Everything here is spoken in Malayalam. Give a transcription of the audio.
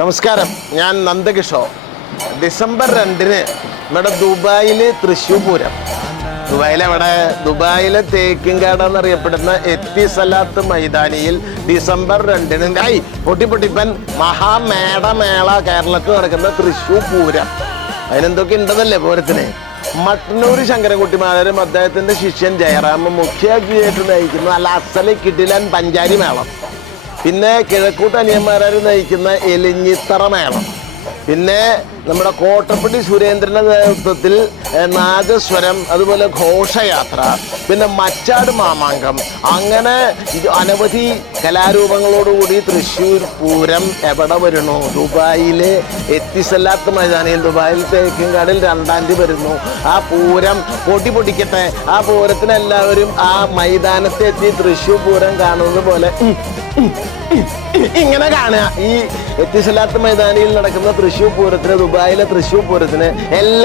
നമസ്കാരം, ഞാൻ നന്ദകിഷോർ. ഡിസംബർ 2-ന് നമ്മുടെ ദുബായിൽ തൃശ്ശൂർ പൂരം. ദുബായിലെ തേക്കിൻകാട് എന്നറിയപ്പെടുന്ന എത്തിസലാത്ത് മൈതാനിയിൽ ഡിസംബർ 2-ന് പൊട്ടിപ്പൊട്ടിപ്പൻ മഹാമേള കേരളത്തിൽ നടക്കുന്ന തൃശ്ശൂർ പൂരം. അതിനെന്തൊക്കെ ഉണ്ടെന്നല്ലേ പൂരത്തിന്. മട്ടന്നൂർ ശങ്കരൻകുട്ടിമാരും അദ്ദേഹത്തിന്റെ ശിഷ്യൻ ജയറാമും മുഖ്യാതിഥിയായിട്ട് നയിക്കുന്ന അല്ല അസല കിടിലൻ പഞ്ചാരി മേളം. പിന്നെ കിഴക്കൂട്ട് അനിയന്മാരും നയിക്കുന്ന എലിഞ്ഞിത്തറ മേളം. പിന്നെ നമ്മുടെ കോട്ടപ്പള്ളി സുരേന്ദ്രന്റെ നേതൃത്വത്തിൽ നാദസ്വരം, അതുപോലെ ഘോഷയാത്ര, പിന്നെ മച്ചാട് മാമാങ്കം, അങ്ങനെ അനവധി കലാരൂപങ്ങളോടുകൂടി തൃശ്ശൂർ പൂരം എവിടെ വരുന്നു? ദുബായിലെ എത്തിസലാത്ത് മൈതാനിയിൽ, ദുബായിൽ തേക്കിൻകാടിൽ 2-ാം തീയതി വരുന്നു. ആ പൂരം പൊട്ടിപ്പൊട്ടിക്കട്ടെ. ആ പൂരത്തിന് എല്ലാവരും ആ മൈതാനത്ത് എത്തി തൃശ്ശൂർ പൂരം കാണുന്നത് പോലെ ഇങ്ങനെ കാണുക. ഈ എത്തിസലാത്ത് മൈതാനിയിൽ നടക്കുന്ന തൃശ്ശൂർ പൂരത്തിന്, ദുബായിലെ തൃശ്ശൂർ പൂരത്തിന് എല്ലാ